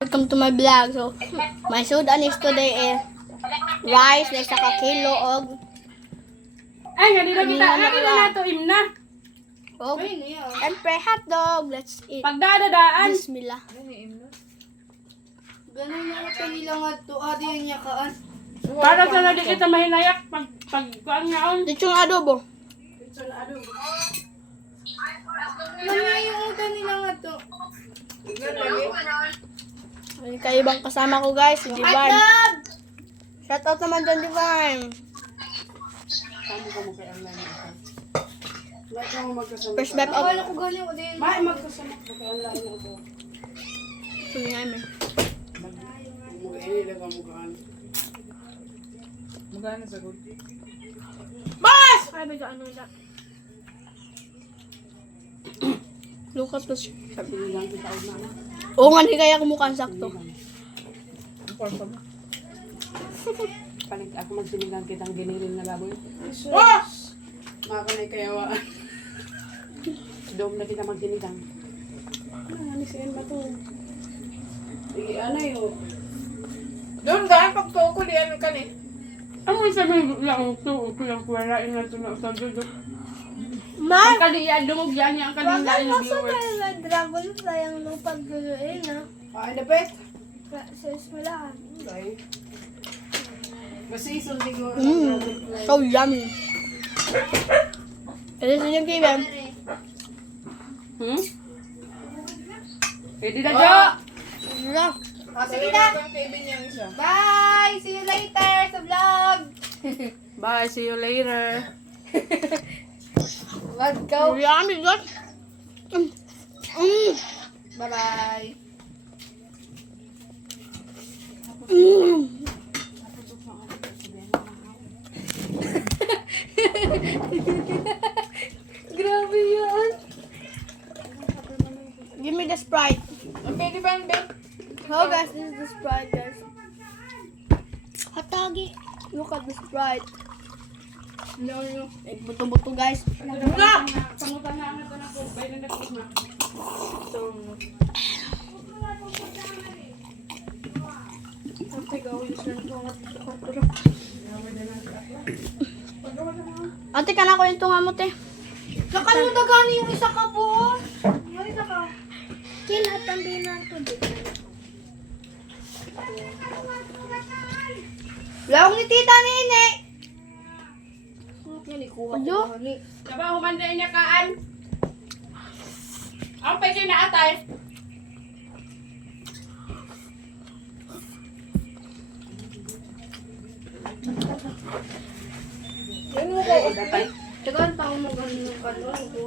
Welcome to my vlog. So, my sudan is today rice na isa ka kilo og Ay, nga nila kita. Ano na nato, imna. og syempre hotdog. Let's eat. Pagdadadaan. Bismillah. Ganun na ito nila nga to. Adi yan niya kaan. Para sa na di kita mahinayak. Kuan nga on. Dito yung adobo. Ganun yung uta nila nga to. Ay, kaibang kasama ko guys, si Divine. Shout out naman dyan, Divine. Saan ka mo kay online ito? Lahat ka mo magkasama. First back up. Wala ko ganun ko din. May magkasama ko kay online ito. Tuloy nga yun. Mag-iila ka mukhaan. Magkano sa good? Boss! Ay, may ano na. Lucas plus. Sabi nilang kita out na. Oo nga, hindi kaya kumukhang sakto. Palig ako magsinigang kitang giniling na baboy. Oh! Makanay kayawaan. Doon na kita magsinigang. Ano siyan ba to? Sige, ano yun? Doon dahil pagtuko diyan ka ni. Ano yung sabihin lang ito? Ito yung kuwarain na ito na sa dudok. Ma! Ang kaliyan, dumugyan niya ang kaliyan ng viewers. na dragon sayang nung pagguluin ha. Ay, dapat. Sa eskwelahan. Okay. Masison siguro. So yummy. Ito sa yung Kevin. Pwede na, Jo! Ano? Sige na. Bye! See you later sa vlog. Bye, see you later. Let's go. Yummy, God. Bye-bye. Grabe yan. Give me the Sprite. Pwede ba ang babe? Oh guys, this is the Sprite guys. Hatagi. Look at the Sprite. No. Eh, buto-buto guys. Na! Pangutan na ang ito na po. Bayan na po na. Ate, ka na ko yung tunga mo, te. Nakalutagani yung isa ka po. May isa ka. Kinatan din na ito, di. Laong ni Tita Nene. Yan, ikuha Adyo? ko ni. Diba, humanday niya kaan? Ang pwede na atay. Yan mo ko. Tagaan pa ako mo ganun. Kuha ko.